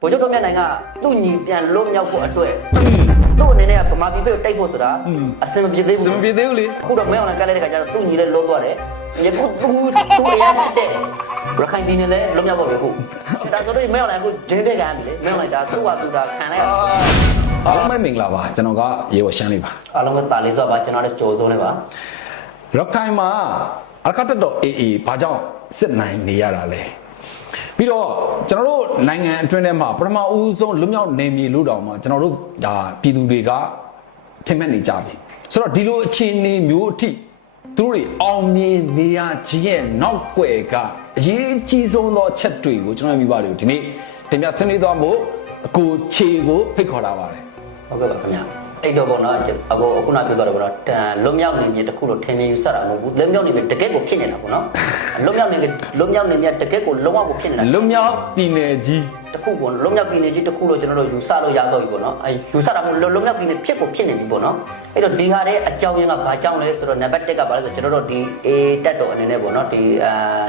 ဗိုလ်ချုပ်တော်မြတ်နိုင်ကသူ့ညီပြန်လွတ်မြောက်ဖို့အတွက်သူ့အနေနဲ့ကဗမာပြည်ပြည်တိုက်ဖို့ဆိုတာအစင်မပြေသေးဘူးစမပြေသေးဘူးလေအခုတော့မင်းအောင်လည်းကလည်းတဲ့ခါကျတော့သူ့ညီလည်းလွတ်သွားတယ်ယခုသူအရင်ချစ်တဲ့ရခိုင်ပြည်နယ်လည်းလွတ်မြောက်တော့ပြီအခုဒါဆိုတော့မင်းအောင်လည်းအခုဂျင်းတဲ့ခံပြီလေမင်းအောင်လည်းဒါသူ့ဟာသူဒါခံလိုက်ရအားလုံးပဲမင်္ဂလာပါကျွန်တော်ကရေဝရှမ်းလေးပါအားလုံးပဲတာလေးဆိုပါကျွန်တော်လည်းကြော်စိုးလေးပါရခိုင်မှာအကတ်တော်အေးဘာကြောင့်စစ်နိုင်နေရတာလဲပြီးတော့ကျွန်တော်တို့နိုင်ငံအတွင်းထဲမှာပထမဦးဆုံးလွတ်မြောက်နေမြေလို့တောင်မှကျွန်တော်တို့ဒါပြည်သူတွေကထင်မှတ်နေကြပြီဆိုတော့ဒီလိုအခြေအနေမျိုးအထိသူတို့တွေအောင်မြင်နေရခြင်းရဲ့နောက်ွယ်ကအရေးကြီးဆုံးသောချက်တွေကိုကျွန်တော်မိဘတွေကိုဒီနေ့တင်ပြဆွေးနွေးသွားဖို့အကိုခြေကိုဖိတ်ခေါ်လာပါတယ်ဟုတ်ကဲ့ပါခင်ဗျာအဲ့တော့ပေါ့နော်အခုနပြောတော့ပေါ့နော်လွတ်မြောက်နေမြေတစ်ခုလို့ထင်မြင်ယူဆတာမဟုတ်ဘူးလွတ်မြောက်နေမြေတကယ့်ကိုဖြစ်နေတာပေါ့နော်လွတ်မြောက်နေမြေတကယ့်ကိုလုံးဝကိုဖြစ်နေတာလွတ်မြောက်ပြည်နယ်ကြီးတစ်ခုပေါ့လွတ်မြောက်ပြည်နယ်ကြီးတစ်ခုလို့ကျွန်တော်တို့ယူဆလို့ရတော့ပြီပေါ့နော်အဲယူဆတာမဟုတ်လွတ်မြောက်ပြည်နယ်ဖြစ်ကိုဖြစ်နေပြီပေါ့နော်အဲ့တော့ဒီဟာတဲ့အကြောင်းရင်းကဘာကြောင့်လဲဆိုတော့နံပါတ်1ကဘာလဲဆိုကျွန်တော်တို့ဒီတက်တော်အနေနဲ့ပေါ့နော်ဒီ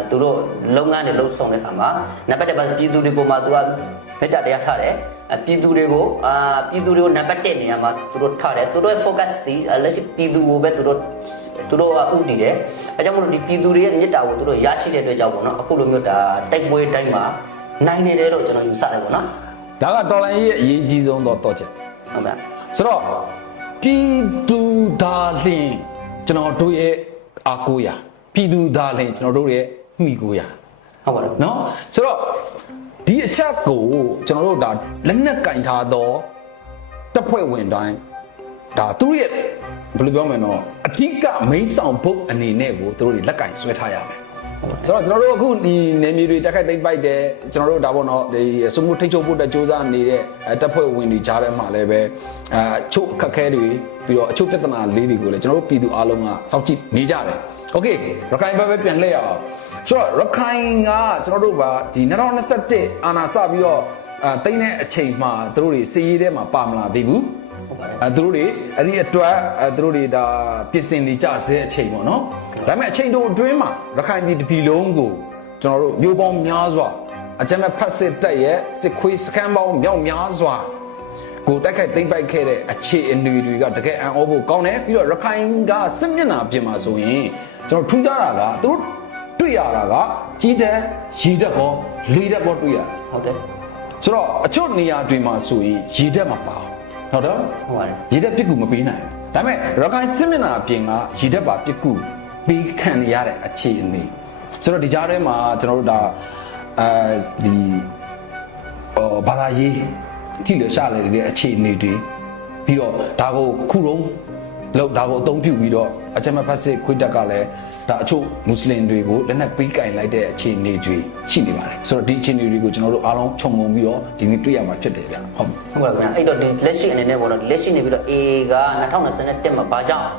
သူတို့လုပ်ငန်းတွေလှုပ်ဆောင်တဲ့အခါမှာနံပါတ်1ပါပြည်သူတွေပုံမှာသူကမေတ္တာတရားထားတယ်ပြည်သူတွေကိုနံပါတ်1နေရာမှာသူတို့ထားတယ်သူတို့ရဲ့ focus ဒီလက်ရှိပြည်သူကိုပဲသူတို့ကဥတည်တယ်အဲကြောင့်မလို့ဒီပြည်သူတွေရဲ့မေတ္တာကိုသူတို့ရရှိတဲ့အတွက်ကြောင့်ပေါ့နော်အခုလိုမျိုးဒါတိုက်ပွဲတိုင်းမှာနိုင်နေတယ်လို့ကျွန်တော်ယူဆတယ်ပေါ့နော်ဒါကတော်လိုင်းရဲ့အရေးကြီးဆုံးတော့ချက်ဟုတ်ပါဆိုတော့ပြည်သူသားလင်းကျွန်တော်တို့ရဲ့အားကိုးရာပြည်သူသားလင်းကျွန်တော်တို့ရဲ့မိကိုးရာဟုတ်ပါတယ်နော်ဆိုတော့ဒီအချက်ကိုကျွန်တော်တို့ဒါလက်နက်ကင်ထားတော့တပ်ဖွဲ့ဝင်တိုင်းဒါသူတို့ရဲ့ဘယ်လိုပြောမလဲနော်အဓိကမိန်းဆောင်ဘုတ်အနေနဲ့ကိုသူတို့တွေလက်ကင်ဆွဲထားရမယ်ဆိုတော့ကျွန်တော်တို့အခုဒီနေမျိုးတွေတက်ခိုက်သိမ့်ပိုက်တယ်ကျွန်တော်တို့ဒါပေါ့နော်ဒီစုမှုထိတ်ချုပ်ဖို့အတွက်စ조사နေတဲ့တပ်ဖွဲ့ဝင်တွေကြားထဲမှာလည်းပဲအချို့ခက်ခဲတွေပြီးတော့အချို့ပြဿနာလေးတွေကိုလည်းကျွန်တော်တို့ပြည်သူအားလုံးကစောင့်ကြည့်နေကြတယ်โอเคရခိုင်ဘက်ပဲပြန်လှည့်ရအောင်ဆိုတော့ရခိုင်ကကျွန်တော်တို့ကဒီ2021အာဏာစပြီးတော့တိမ့်တဲ့အချိန်မှာသူတို့တွေစီးရေးထဲမှာပါမလာသေးဘူးသူတို့တွေအဲ့ဒီအတွက်သူတို့တွေဒါပြင်ဆင်နေကြဆဲအချိန်ပေါ့နော်ဒါပေမဲ့အချိန်တိုအတွင်းမှာရခိုင်ပြည်တစ်ပြည်လုံးကိုကျွန်တော်တို့မျိုးပေါင်းများစွာအကြမ်းဖက်စစ်တပ်ရဲ့စစ်ခွေးစခန်းပေါင်းမြောက်များစွာကိုတိုက်ခိုက်သိမ်းပိုက်ခဲ့တဲ့အခြေအနေတွေကတကယ်အံ့ဩဖို့ကောင်းတယ်ပြီးတော့ရခိုင်ကစစ်မျက်နှာပြင်မှာဆိုရင်ကျွန်တော်ထူးခြားတာကသူတို့တွေ့ရတာကကြီးတက်ရေတက်ကောလေတက်ကောတွေ့ရဟုတ်တယ်ဆိုတော့အချို့နေရာတွေမှာဆိုရင်ရေတက်မှာပါဟုတ်တော့ဟုတ်ပါတယ်ရေတက်ပြစ်ကူမပေးနိုင်ဒါပေမဲ့ရခိုင်စစ်မျက်နှာပြင်ကရေတက်ပါပြစ်ကူပေးခံရတဲ့အခြေအနေဆိုတော့ဒီကြားထဲမှာကျွန်တော်တို့ဒါဒီဘာသာရေးထိလျှလေတဲ့အခြေအနေတွေပြီးတော့ဒါကိုခုတုံးလောက်ဒါကိုအသုံးပြုပြီးတော့အကြမ်းဖက်စစ်ခွေးတက်ကလည်းဒါအချို့မွတ်စလင်တွေကိုလက်နက်ပေးကင်လိုက်တဲ့အခြေအနေတွေရှိနေပါတယ်ဆိုတော့ဒီအခြေအနေတွေကိုကျွန်တော်တို့အားလုံးခြုံငုံပြီးတော့ဒီနေ့တွေ့ရမှာဖြစ်တယ်ဗျဟုတ်ကဲ့ခင်ဗျအဲ့တော့ဒီလက်ရှိအနေနဲ့ပေါ့နော်လက်ရှိနေပြီးတော့ AA က2021မှာဘာကြောင့်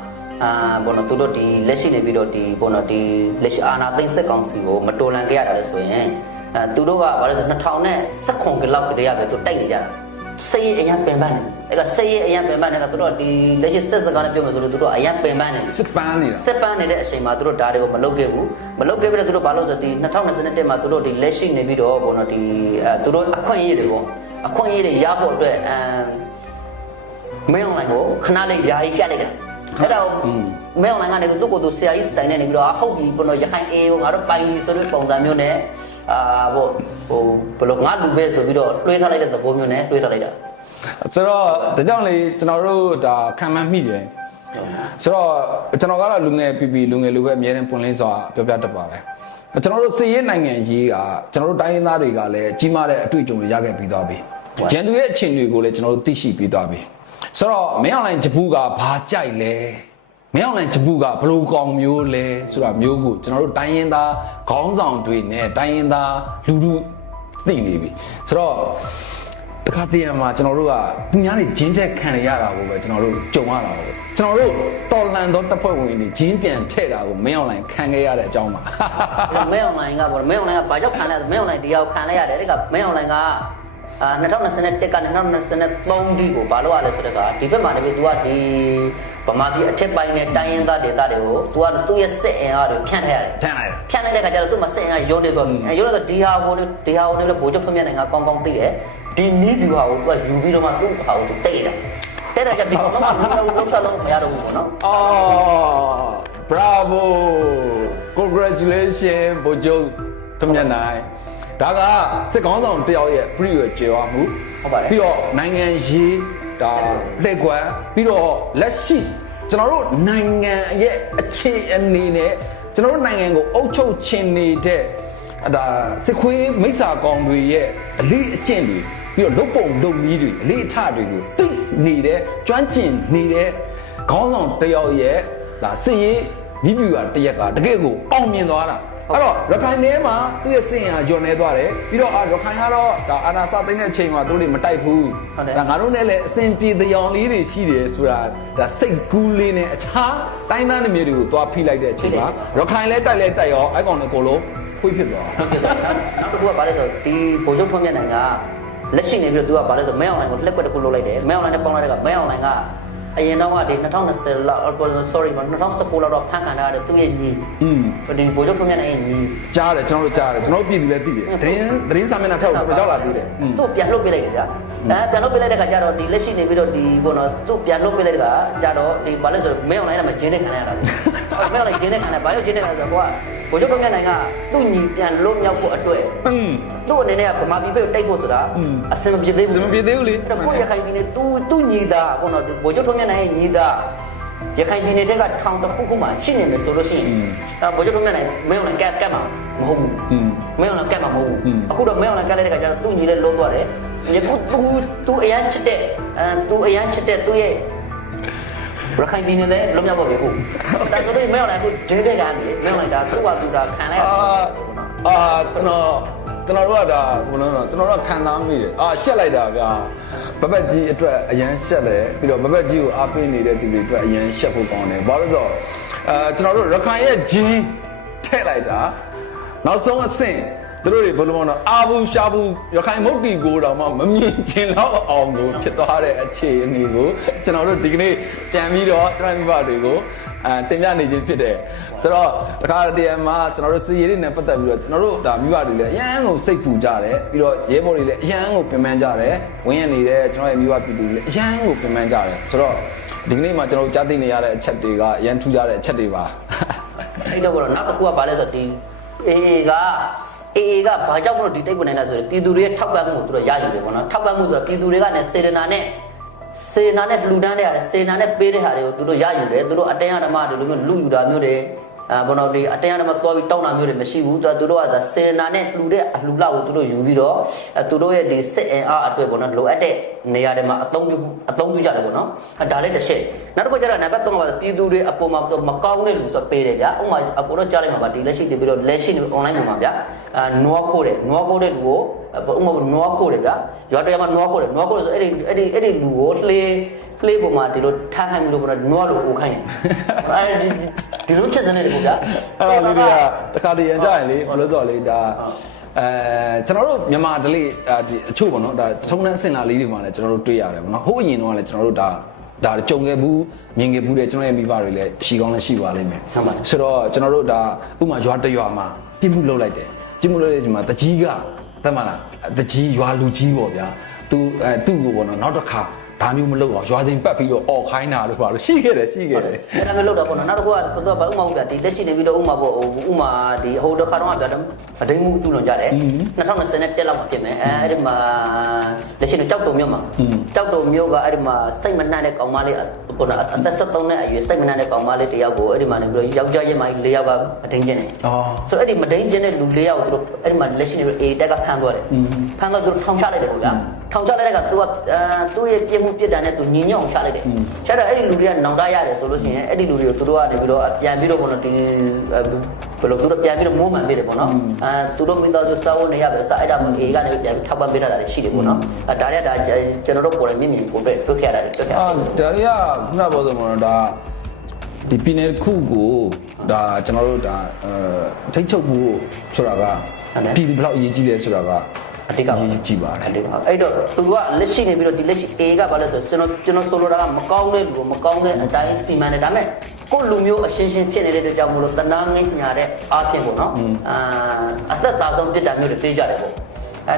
ဘောနော်သူတို့ဒီလက်ရှိနေပြီးတော့ဒီဘောနော်ဒီလက်ရှိအာဏာသိမ်းစစ်ကောင်စီကိုမတော်လန်ကြရတယ်လဲဆိုရင်သူတို့ကဘာလဲဆို2019ကလောက်ကတည်းကပဲသူတိုက်နေကြတာစိတ်အရင်ပင်ပန်းနေအဲ့ကစိတ်အရင်ပင်ပန်းနေတာသူတို့ဒီလက်ရှိစစ်စကားနဲ့ပြောမယ်ဆိုလို့သူတို့အရင်ပင်ပန်းနေစစ်ပန်းနေတဲ့အချိန်မှာသူတို့ဒါတွေကိုမလုပ်ခဲ့ဘူးမလုပ်ခဲ့ပြီးတော့သူတို့ဘာလို့ဆိုဒီ2021မှာသူတို့ဒီလက်ရှိနေပြီးတော့ဘောနော်ဒီသူတို့အခွင့်အရေးတွေပေါ့အခွင့်အရေးတွေရဖို့အတွက်မင်းအောင်လိုင်းကိုခဏလေးယာယီကတ်လိုက်တာအဲ့တော့မင်းအောင်လိုင်းကနေသူ့ကိုယ်သူဆရာကြီးစတိုင်နေပြီးတော့ဟုတ်ပြီဘောနော်ရခိုင် AA ကိုငါတို့ပိုင်ပြီဆိုတဲ့ပုံစံမျိုးနဲ့ဟိုဘယ်လိုငါလူပဲဆိုပြီးတော့တွေးထားလိုက်တဲ့သဘောမျိုးနဲ့တွေးထားလိုက်တာဆိုတော့ဒါကြောင့်လေကျွန်တော်တို့ဒါခံမှန်းမိတယ်ဆိုတော့ကျွန်တော်ကတော့လူငယ်လူငယ်လူပဲအများနဲ့ပွင့်လင်းစွာပြောပြတတ်ပါတယ်ကျွန်တော်တို့စစ်ရေးနိုင်ငံရေးကကျွန်တော်တို့တိုင်းရင်းသားတွေကလည်းကြီးမားတဲ့အတွေ့အကြုံတွေရခဲ့ပြီးသွားပြီရန်သူရဲ့အခြေအနေကိုလည်းကျွန်တော်တို့သိရှိပြီးသွားပြီဆိုတော့မင်းအောင်လိုင်းဂျပူကဘာကြိုက်လဲမင်းအောင်လိုင်းဂျပူကဘလို့ကောင်မျိုးလဲဆိုတာမျိုးကိုကျွန်တော်တို့တိုင်းရင်းသားခေါင်းဆောင်တွေနဲ့တိုင်းရင်းသားလူထုသိနေပြီဆိုတော့တခါတည်းမှာကျွန်တော်တို့ကသူများတွေဂျင်းချက်ခံရတာကိုပဲကျွန်တော်တို့ကြုံရတာကိုကျွန်တော်တို့တော်လန်သောတပ်ဖွဲ့ဝင်တွေဂျင်းပြန်ထည့်တာကိုမင်းအောင်လိုင်းခံခဲ့ရတဲ့အကြောင်းပါမင်းအောင်လိုင်းကဘာကြောင့်ခံလဲမင်းအောင်လိုင်းဒီအောင်ခံလိုက်ရတယ်တဲ့ကမင်းအောင်လိုင်းက 2021ကနေ2023ဒီကိုဘာလို့ရလဲဆိုတော့ဒီဘက်မှာလည်း तू ကဒီဗမာပြည်အထက်ပိုင်းနဲ့တိုင်းရင်းသားဒေသတွေကို तू ကသူ့ရဲ့စစ်အင်အားတွေဖြန့်ထည့်ရတယ်ဖြန့်လိုက်တဲ့ခါကျတော့သူ့မှာစစ်အင်အားရုံးနေသွားပြီရုံးနေတော့ဒီဟာကိုလည်းဗိုလ်ချုပ်ထွန်းမြတ်နိုင်ကကောင်းကောင်းသိတယ်ဒီနီးဗျူဟာကို तू ကယူပြီးတော့မှသူ့ဟာကို तू တိတ်တယ်တဲ့ကြပြီးတော့မှလုံးဆက်လုံးမရတော့ဘူးပေါ့နော်အော် bravo congratulations ဗိုလ်ချုပ်ထွန်းမြတ်နိုင်ဒါကစစ်ကောင်းဆောင်တယောက်ရဲ့ပြည်ရွယ်ကျေဝမှုဟုတ်ပါတယ်ပြီးတော့နိုင်ငံရေးဒါလက်ကွယ်ပြီးတော့လက်ရှိကျွန်တော်တို့နိုင်ငံရဲ့အခြေအနေနဲ့ကျွန်တော်တို့နိုင်ငံကိုအုပ်ချုပ်ခြင်းနေတဲ့ဒါစစ်ခွေးမိစ္ဆာကောင်တွေရဲ့အလေးအကျင့်တွေပြီးတော့လုပ်ပုံလုပ်နည်းတွေအလေးအထတွေကိုသိနေတဲ့ကျွမ်းကျင်နေတဲ့ခေါင်းဆောင်တယောက်ရဲ့ဒါစစ်ရေးဒီပြူကတရက်ကတကယ့်ကိုအောင်မြင်သွားတာအဲ့တော့ရခိုင်နယ်မှာသူ့ရဲ့စင်ဟာညွန်နေသွားတယ်ပြီးတော့ရခိုင်ကတော့ဒါအာနာစသိန်းတဲ့အချိန်မှာသူတို့တွေမတိုက်ဘူးဒါငါတို့နဲ့လည်းအစဉ်ပြေတရားလေးတွေရှိတယ်ဆိုတာဒါစိတ်ကူးလေးနဲ့အခြားတိုင်းသားနယ်မြေတွေကိုသွားဖိလိုက်တဲ့အချိန်မှာရခိုင်လည်းတိုက်ရောအဲ့ကောင်လည်းကိုလုံးခွေးဖြစ်သွားနောက်တစ်ခုကဘာလဲဆိုဒီဗိုလ်ချုပ်ထွန်းမြတ်နိုင်ကလက်ရှိနေပြီးတော့သူကဘာလဲဆိုမဲအောင်လိုင်းကိုလက်ကွက်တစ်ခုလုပ်လိုက်တယ်မဲအောင်လိုင်းနဲ့ပေါင်းလိုက်တဲ့ကမဲအောင်လိုင်းကအရင်တော့ကဒီ2020လောက် sorry 2019လောက်တော့ဖန်ခံထားတဲ့သူ့ရဲ့ညီဒီဗိုလ်ချုပ်ထွန်းမြတ်နိုင်ရဲ့ညီကြားတယ်ကျွန်တော်တို့ကြားတယ်ကျွန်တော်တို့ပြည်သူလည်းသိတယ်သတင်းစာမျက်နှာထောက်တော့ရောက်လာသေးတယ်သူ့ပြန်လှုပ်ပေးလိုက်ကြပြန်လှုပ်ပေးလိုက်တဲ့ခါကျတော့ဒီလက်ရှိနေပြီးတော့ဒီကောနော်သူ့ပြန်လှုပ်ပေးလိုက်တဲ့ခါကျတော့ဒီဘာလဲဆိုမဲအောင်လိုင်းကမှဂျင်းနဲ့ခံရတာမဲအောင်လိုင်းဂျင်းနဲ့ခံတယ်ဘာလို့ဂျင်းနဲ့ခံလဲဆိုတော့ဗိုလ်ချုပ်ထွန်းမြတ်နိုင်ကသူ့ညီပြန်လွတ်မြောက်ဖို့အတွက်သူ့အနေနဲ့ကဗမာပြည်ပဲတိုက်ဖို့ဆိုတာအဆင်မပြေသေးဘူးအဆင်မပြေသေးဘူးလေကိုရခိုင်ပြည်နယ်သူ့ညီသားကောနော်ဗိုလ်ချုပ်ထွန်းမြတ်နိုင်ရဲ့ညီသားရခိုင်ပြည်နယ်ကထောင်တစ်ခုမှရှိနေမယ်ဆိုလို့ရှိရင်ဗိုလ်ချုပ်ထွန်းမြတ်နိုင်မဲအောင်လိုင်းကတ်မှာမဟုတ်ဘူးမဲအောင်လိုင်းကတ်မှာမဟုတ်ဘူးအခုတော့မဲအောင်လိုင်းကတ်လိုက်တဲ့ခါကျတော့သူ့ညီလည်းလုံးသွားတယ်ယခုသူအရန်ချစ်တဲ့သူ့ရဲ့ရခိုင်ပြည်နယ်လည်းလုံးမြောက်တော့ပြီခုဒါဆိုတော့မဲအောင်လိုင်းခုဒင်းတဲ့ကံကြီးမဲအောင်လိုင်းဒါသူ့ဘာသူဒါခံလိုက်ကျွန်တော်တို့ကဒါဘယ်လိုလဲကျွန်တော်တို့ခံစားမိတယ်ရှက်လိုက်တာဗျာဘဘက်ကြီးအတွက်အရန်ရှက်တယ်ပြီးတော့ဘဘက်ကြီးကိုအားပေးနေတဲ့သူတွေအတွက်အရန်ရှက်ဖို့ကောင်းတယ်ဘာလို့ဆိုတော့ကျွန်တော်တို့ရခိုင်ရဲ့ဂျင်းထည့်လိုက်တာနောက်ဆုံးအဆင့်သူတို့တွေဘယ်လိုမှတော့အာဘူးရှာဘူးရခိုင်မုတ်တီကိုတော့မှမမြင်ချင်တော့အောင်ကိုဖြစ်သွားတဲ့အခြေအနေကိုကျွန်တော်တို့ဒီကနေ့ပြန်ပြီးတော့ကျွန်တော်မိဘတွေကိုတင်ပြနေခြင်းဖြစ်တယ်ဆိုတော့တခါတည်းမှာကျွန်တော်တို့စီရီတွေနဲ့ပတ်သက်ပြီးတော့ကျွန်တော်တို့ဒါမိဘတွေလည်းအရန်ကိုစိတ်ပူကြတယ်ပြီးတော့ရဲဘော်တွေလည်းအရန်ကိုပင်ပန်းကြတယ်ဝင်းရနေတဲ့ကျွန်တော်ရဲ့မိဘပြည်သူတွေလည်းအရန်ကိုပင်ပန်းကြတယ်ဆိုတော့ဒီကနေ့မှာကျွန်တော်တို့ကြားသိနေရတဲ့အချက်တွေကအရန်ထူးခြားတဲ့အချက်တွေပါအဲ့တော့နောက်တစ်ခုကဘာလဲဆိုတော့ဒီအေကဘာကြောင့်မလို့ဒီတိတ်ဝင်နေတာဆိုရင်ပြည်သူတွေရဲ့ထောက်ပံ့မှုကိုသူတို့ရယူတယ်ပေါ့နော်ထောက်ပံ့မှုဆိုတော့ပြည်သူတွေကလည်းစေတနာနဲ့လှူဒန်းတဲ့ဟာတွေစေတနာနဲ့ပေးတဲ့ဟာတွေကိုသူတို့ရယူတယ်သူတို့အတင်းအဓမ္မတွေလိုမျိုးလူယူတာမျိုးတွေဘောနော်ဒီအတင်းအဓမ္မသွားပြီးတောင်းတာမျိုးတွေမရှိဘူးသူတို့ကစေတနာနဲ့လှူတဲ့အလှူလောက်ကိုသူတို့ယူပြီးတော့သူတို့ရဲ့ဒီစစ်အင်အားအတွက်ပေါ့နော်လိုအပ်တဲ့နေရာတွေမှာအသုံးပြုကြတယ်ပေါ့နော်ဒါလည်းတစ်ချက်နောက်တစ်ခုကျတော့နံပါတ်3ကပြည်သူတွေအပေါ်မှာမကောင်းတဲ့လူဆိုပေးတယ်ဗျာဥပမာအပေါ်တော့ကြားလိုက်မှာပါဒီလက်ရှိတွေပြီးတော့လက်ရှိတွေ online ပေါ်မှာဗျာနွားခိုးတဲ့လူကိုဥပမာနွားခိုးတယ်ဗျာရွာတရမှာနွားခိုးဆိုအဲ့ဒီလူကိုလှေပေါ်မှာဒီလိုထားခိုင်းလို့ပေါ့နွားလိုကိုခိုင်းရင်ဒီလိုဖြစ်စနေတယ်ဗျာအဲ့ဒါလေးတွေကတခါတည်းရကြရင်လေဘာလို့ဆိုတော့လေဒါကျွန်တော်တို့မြန်မာဒလိဒီအချို့ပေါ့နော်ဒါထုံးတန်းအစင်လာလေးတွေမှာလည်းကျွန်တော်တို့တွေ့ရတယ်ပေါ့နော်ဟိုးအရင်တော့လည်းကျွန်တော်တို့ဒါကြုံခဲ့ဘူးမြင်ခဲ့ဘူးတဲ့ကျွန်တော်ရဲ့မိဘတွေလည်းရှိကောင်းလည်းရှိပါလိမ့်မယ်ဟုတ်ပါဆိုတော့ကျွန်တော်တို့ဒါဥမာရွာတရွာမှာပြစ်မှုလုပ်လိုက်တယ်ပြစ်မှုလုပ်တဲ့အချိန်မှာတကြီးကတတ်မလားတကြီးရွာလူကြီးပေါ့ဗျာသူ့ကိုပေါ့နော်နောက်တစ်ခါဒါမျိုးမလုပ်အောင်ရွာစဉ်ပတ်ပြီးတော့អော်ခိုင်းတာလို့ပါလို့ရှိခဲ့တယ်အဲ့ဒါမျိုးလုပ်တာပေါ့နော်နောက်တစ်ခုကသူကဘာဥမာဟုတ်တာဒီလက်ရှိနေပြီးတော့ဥမာပေါ့ဥမာဒီဟိုတစ်ခါတော့ဗျာအဒိန်မှုတူလွန်ကြတယ်2021လောက်မှဖြစ်မယ်အဲ့ဒီမှာလက်ရှိတော့ကြောက်တုံမြို့မှာကြောက်တုံမြို့ကအဲ့ဒီမှာစိတ်မနှံ့တဲ့ကောင်မလေးပေါ့နော်အသက်73နဲ့အရွယ်စိတ်မနှံ့တဲ့ကောင်မလေးတယောက်ကိုအဲ့ဒီမှာနေပြီးတော့ယောက်ျားရဲ့မိုင်း4ယောက်ကမဒိန်ကျင်တယ်ဆိုတော့အဲ့ဒီမဒိန်ကျင်တဲ့လူ4ယောက်ကိုသူတို့အဲ့ဒီမှာလက်ရှိနေပြီးအေတက်ကဖမ်းသွားတယ်ဖမ်းတော့သူတို့ထောင်ချလိုက်တယ်ပေါ့ဗျာထောင်ချလိုက်တဲ့ကသူရဲ့ပြင်းမှုပြစ်ဒဏ်နဲ့သူညီညွတ်အောင်ချလိုက်တယ်ချတော့အဲ့ဒီလူတွေကနောင်တရတယ်ဆိုလို့ရှိရင်အဲ့ဒီလူတွေကိုသူတို့ကနေပြီးတော့ပြန်ပြီးတော့ပေါ့နော်ဒီဘယ်လိုသူတို့ပြန်ပြီးတော့မိုးမှန်ပေးတယ်ပေါ့နော်သူတို့မိသားစုစောင်းနေရပဲစအဲ့ဒါမှအေကနေပြန်ထောက်ပံ့ပေးထားတာရှိတယ်ပေါ့နော်ဒါတွေကကျွန်တော်တို့ပေါ်တယ်မြင်ကိုတွေ့ခဲ့ရတာတွေ့ခဲ့ဒါတွေကခုနပြောသလိုတော့ဒါဒီပြည်နယ်ခုကိုဒါကျွန်တော်တို့ဒါထိတ်ချုပ်ဖို့ဆိုတာကပြည်သူဘယ်လောက်အရေးကြီးလဲဆိုတာက အတိတ်က ကြည့်ပါတယ် အတိတ်ပါအဲ့တော့သူကလက်ရှိနေပြီးတော့ဒီလက်ရှိ A ကဘာလဲဆိုကျွန်တော်ဆိုလိုတာကမကောင်းတဲ့လူမကောင်းတဲ့အတိုင်းစီမံတယ်ဒါပေမဲ့ကိုလူမျိုးအရှင်းရှင်းဖြစ်နေတဲ့အတွက်ကြောင့်မလို့တနာငိမ့်ညာတဲ့အားဖြင့်ပေါ့နော်အသက်သာဆုံးပြစ်တာမျိုးတွေသိကြတယ်ပေါ့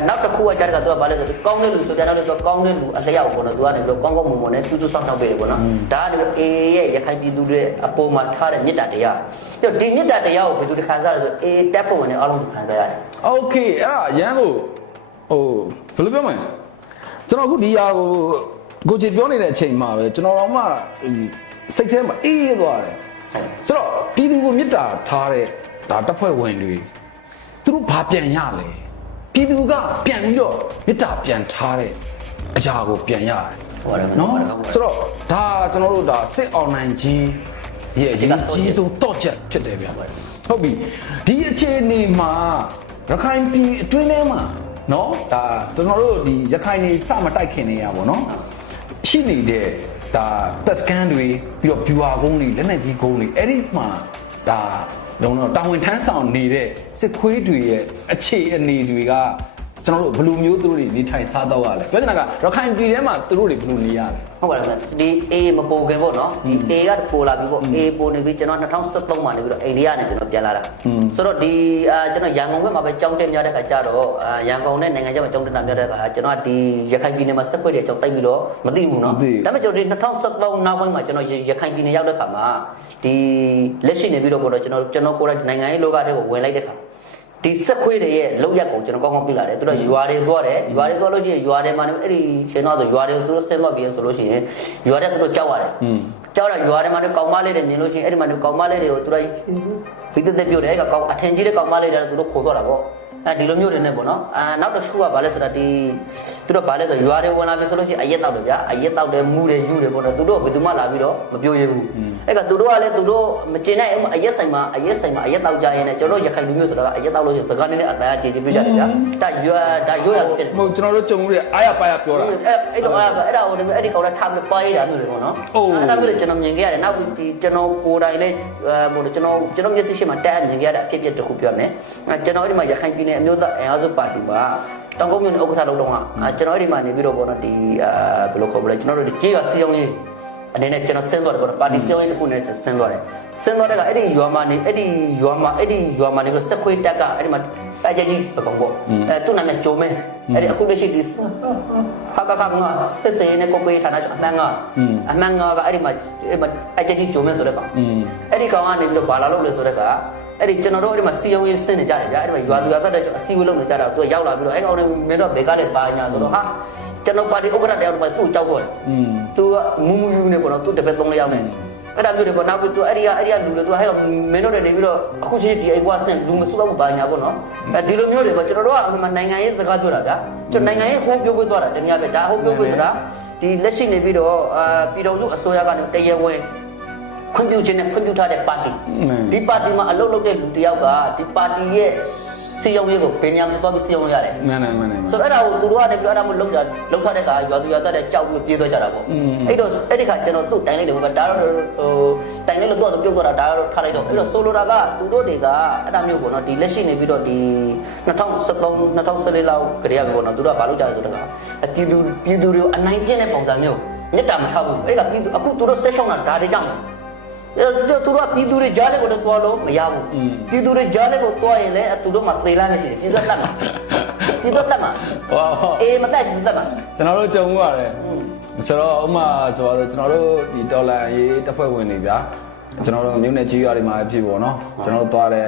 နောက်တစ်ခုကကြတဲ့ကသူကဘာလဲဆိုကောင်းတဲ့လူဆိုတဲ့နောက်လည်းသူကောင်းတဲ့လူအလျောက်ပေါ့နော်သူကနေပြီးတော့ကောင်းကောင်းမွန်မွန်နဲ့တူတူဆောက်ရှောက်ပေးတယ်ပေါ့နော်ဒါကနေပြီး A ရဲ့ရခိုင်ပြည်သူတွေအပေါ်မှာထားတဲ့မေတ္တာတရားဒီမေတ္တာတရားကိုဘယ်သူတခံစားလဲဆို A တက်ဖို့ဝင်နေအားလုံးခံစားရတယ် โอเคအဲ့ဒါရန်ကိုဟိုဘယ်လိုပြောမလဲကျွန်တော်အခုဒီဟာကိုချေပြောနေတဲ့အချိန်မှာပဲကျွန်တော်တော့မှစိတ်ထဲမှာအေးသွားတယ်ဆိုတော့ပြည်သူကိုမေတ္တာထားတဲ့ဒါတပ်ဖွဲ့ဝင်တွေသူတို့ဘာပြန်ရလဲပြည်သူကပြန်ပြီးတော့မေတ္တာပြန်ထားတဲ့အရာကိုပြန်ရတယ် ဟုတ်တယ် နော်ဆိုတော့ဒါကျွန်တော်တို့ဒါစစ်အောင်နိုင်ခြင်းရဲ့အကြီးဆုံးတော့ချက်ဖြစ်တယ်ဗျာဟုတ်ပြီဒီအခြေအနေမှာရခိုင်ပြည်အတွင်းထဲမှာနော်ဒါကျွန်တော်တို့ဒီရခိုင်နေစမတိုက်ခင်နေရပါတော့ရှိနေတဲ့ဒါတက်စကန်တွေပြီးတော့ viewer ကုန်းတွေလက်နက်ကြီးကုန်းတွေအဲ့ဒီမှာဒါလုံးတော့တာဝန်ထမ်းဆောင်နေတဲ့စစ်ခွေးတွေရဲ့အခြေအနေတွေကကျွန်တော်တို့ဘယ်လိုမျိုးသူတို့တွေနေထိုင်စားတော့ရလဲပြောချင်တာကရခိုင်ပြည်ထဲမှာသူတို့တွေဘယ်လိုနေရလဲ ဟုတ်ပါတယ်ခင်ဗျဒီ A မပိုခင်ပေါ့နော်ဒီ A ကပိုလာပြီပေါ့ A ပိုနေပြီကျွန်တော်2013မှာနေပြီးတော့အိန္ဒိယနဲ့ကျွန်တော်ပြန်လာတာဆိုတော့ဒီကျွန်တော်ရန်ကုန်ဘက်မှာပဲကြောင်းတက်များတဲ့ခါကျတော့ရန်ကုန်နဲ့နိုင်ငံခြားမှာကြောင်းတက်တာများတဲ့ခါကျွန်တော်ဒီရခိုင်ပြည်နယ်မှာစက်ခွက်တွေကြောင်းတိုက်ပြီးတော့မသိဘူးနော်ဒါပေမဲ့ကျွန်တော်ဒီ2013နောက်ပိုင်းမှာကျွန်တော်ရခိုင်ပြည်နယ်ရောက်တဲ့ခါမှာဒီလက်ရှိနေပြီးတော့ပေါ့တော့ကျွန်တော်ကိုယ်တိုင်နိုင်ငံရေးလောကထဲကိုဝင်လိုက်တဲ့ခါဒီစက်ခွေးတွေရဲ့လောက်ရက်ကိုကျွန်တော်ကောင်းကောင်းသိလာတယ်သူတို့ရွာတွေသွားတယ်ရွာတွေသွားလို့ရှိရင်ရွာတွေမှာအဲ့ဒီရှင်တော့ဆိုရွာတွေသူတို့ဆင်းသွားပြီးဆိုလို့ရှိရင်ရွာတွေသူတို့ကြောက်ရတယ်ကြောက်တော့ရွာတွေမှာကောင်မလေးတွေမြင်လို့ရှိရင်အဲ့ဒီမှာကောင်မလေးတွေကိုသူတို့ဘိသက်သက်ပြောတယ်ကကောင်အထင်ကြီးတဲ့ကောင်မလေးတွေသူတို့ခေါ်သွားတာပေါ့ဒီလိုမျိုးတွေနဲ့ပေါ့နော်နောက်တစ်ခုကဘာလဲဆိုတာဒီသူတို့ဘာလဲဆိုရွာတွေဝင်လာပြီဆိုလို့ရှိရင်အရက်တောက်တယ်ဗျာအရက်တောက်တယ်မူတယ်ယူတယ်ပေါ့နော်သူတို့ဘယ်သူမှလာပြီးတော့မပြောရဘူးအဲ့ကသူတို့ကလည်းသူတို့မကျင်နိုင်အရက်ဆိုင်မှာအရက်တောက်ကြရင်လည်းကျွန်တော်ရခိုင်လူမျိုးဆိုတာကအရက်တောက်လို့ရှိရင်စကားနည်းနဲ့အတန်ကြေပြကြတယ်ဗျာဒါရွာဖြစ်မဟုတ်ကျွန်တော်တို့ကြုံလို့အားရပါရပြောတာအဲ့တော့အဲ့ဒါဟိုအဲ့ဒီကောင်လည်းထားပြီးပါရတာမျိုးတွေပေါ့နော်အဲ့ဒါမျိုးတွေကျွန်တော်မြင်ခဲ့ရတယ်နောက်ဒီကျွန်တော်ကိုယ်တိုင်လည်းဟိုကျွန်တော်မျက်စိရှိမှတက်မြင်ခဲ့ရတဲ့အဖြစ်အပျက်တစ်ခုပြောမယ်ကျွန်တော်ဒီမှာရခိုင်ပြည်နယ်အမျိုးသားအင်အားစုပါတီပါတောင်ကုန်းမြို့နယ်ဥက္ကဋ္ဌလုပ်တော့ကကျွန်တော်ဒီမှာနေပြီးတော့ပေါ့နော်ဒီဘယ်လိုခေါ်မလဲကျွန်တော်တို့ဒီကြေးကစီအောင်ရေးအနေနဲ့ကျွန်တော်ဆင်းသွားတယ်ပေါ့နော်ပါတီစီအောင်ရေးတစ်ခုနဲ့ဆင်းသွားတယ်ဆင်းသွားတဲ့ကအဲ့ဒီရွာမှာနေအဲ့ဒီရွာမှာနေပြီးတော့စက်ခွေးတက်ကအဲ့ဒီမှာတိုက်ကြကြီးပကောင်ပေါ့သူ့နာမည်ဂျုံမဲအဲ့ဒီအခုလက်ရှိဒီဟာကငါစစ်စေးနဲ့ကိုကိုဌာနအမှန်ငါကအဲ့ဒီမှာတိုက်ကြကြီးဂျုံမဲဆိုတဲ့ကောင်အဲ့ဒီကောင်ကနေပြီးတော့ဘာလာလို့လဲဆိုတဲ့ကအဲ့ဒီကျွန်တော်တို့အဲ့ဒီမှာစီယုံရေးဆင်းနေကြတယ်ဗျာအဲ့ဒီမှာရွာသူရွာသားတဲ့အစီအဝေးလုပ်နေကြတာသူရောက်လာပြီးတော့အဲ့ကောင်တွေမင်းတို့ဘယ်ကလဲပါညာဆိုတော့ဟာကျွန်တော်ပါတီဥက္ကဋ္ဌတယောက်တော့သူ့ကြောက်တော့တယ်သူကမူယူနေပေါ့နော်သူ့တပည့်3ယောက်နဲ့အဲ့ဒါမျိုးတွေပေါ့နောက်ပြီးသူအဲ့ဒီကလူတွေသူဟဲ့မင်းတို့တွေနေပြီးတော့အခုရှိဒီအိမ်ဘွားဆင့်လူမစုတော့ဘာညာပေါ့နော်ဒီလိုမျိုးတွေပေါ့ကျွန်တော်တို့ကနိုင်ငံရေးစကားပြောတာဗျာကျွန်တော်နိုင်ငံရေးဟိုးပြောသွားတာတနည်းအားဖြင့်ဒါဟိုးပြောဆိုတာဒီလက်ရှိနေပြီးတော့ပြည်တော်စုအစိုးရကနေတရားဝင်ခွင့်ပြုခြင်းနဲ့ခွင့်ပြုထားတဲ့ပါတီဒီပါတီမှာအလုပ်လုပ်တဲ့လူတယောက်ကဒီပါတီရဲ့စီယုံရေးကိုဘယ်ညမှသွားပြီးစီယုံရတယ်မှန်ဆိုတော့အဲ့ဒါကိုသူတို့ကနေပြီးအဲ့ဒါမျိုးလောက်ထားတဲ့ကရွာသူရွာသားတဲ့ကြောက်ပြီးပြေးသွားကြတာပေါ့အဲ့တော့အဲ့ဒီခါကျွန်တော်သူ့တိုင်လိုက်တယ်ဗျာဒါတော့ဟိုတိုင်လိုက်လို့တော့ပြုတ်သွားတာဒါတော့ထားလိုက်တော့အဲ့တော့ဆိုလိုတာကသူတို့တွေကအဲ့ဒါမျိုးပေါ့နော်ဒီလက်ရှိနေပြီးတော့ဒီ2013 2014လောက်ကတည်းကပေါ့နော်သူတို့ကဘာလုပ်ကြလဲဆိုတော့ပြည်သူတွေကိုအနိုင်ကျင့်တဲ့ပုံစံမျိုးမြတ်တာမထားဘူးအဲ့ကပြည်သူအခုသူတို့ဆက်ရှောင်းတာဒါတွေကြောင့်သူတို့ကပြည်သူတွေကြားတဲ့ကိုတော့သွားလို့မရဘူးပြည်သူတွေကြားတဲ့ကိုသွားရင်လည်းသူတို့မှသေလာနေရှိတယ်ပြည်သူတတ်မှာအေးမတက်ဘူးတတ်မှာကျွန်တော်တို့ကြုံရတယ်ဆိုတော့ဥမာဆိုတော့ကျွန်တော်တို့ဒီဒေါ်လာရေးတပ်ဖွဲ့ဝင်တွေဗျာကျွန်တော်တို့မြို့နယ်ကြီးရွာတွေမှာဖြစ်ပေါ့နော်ကျွန်တော်တို့သွားတယ်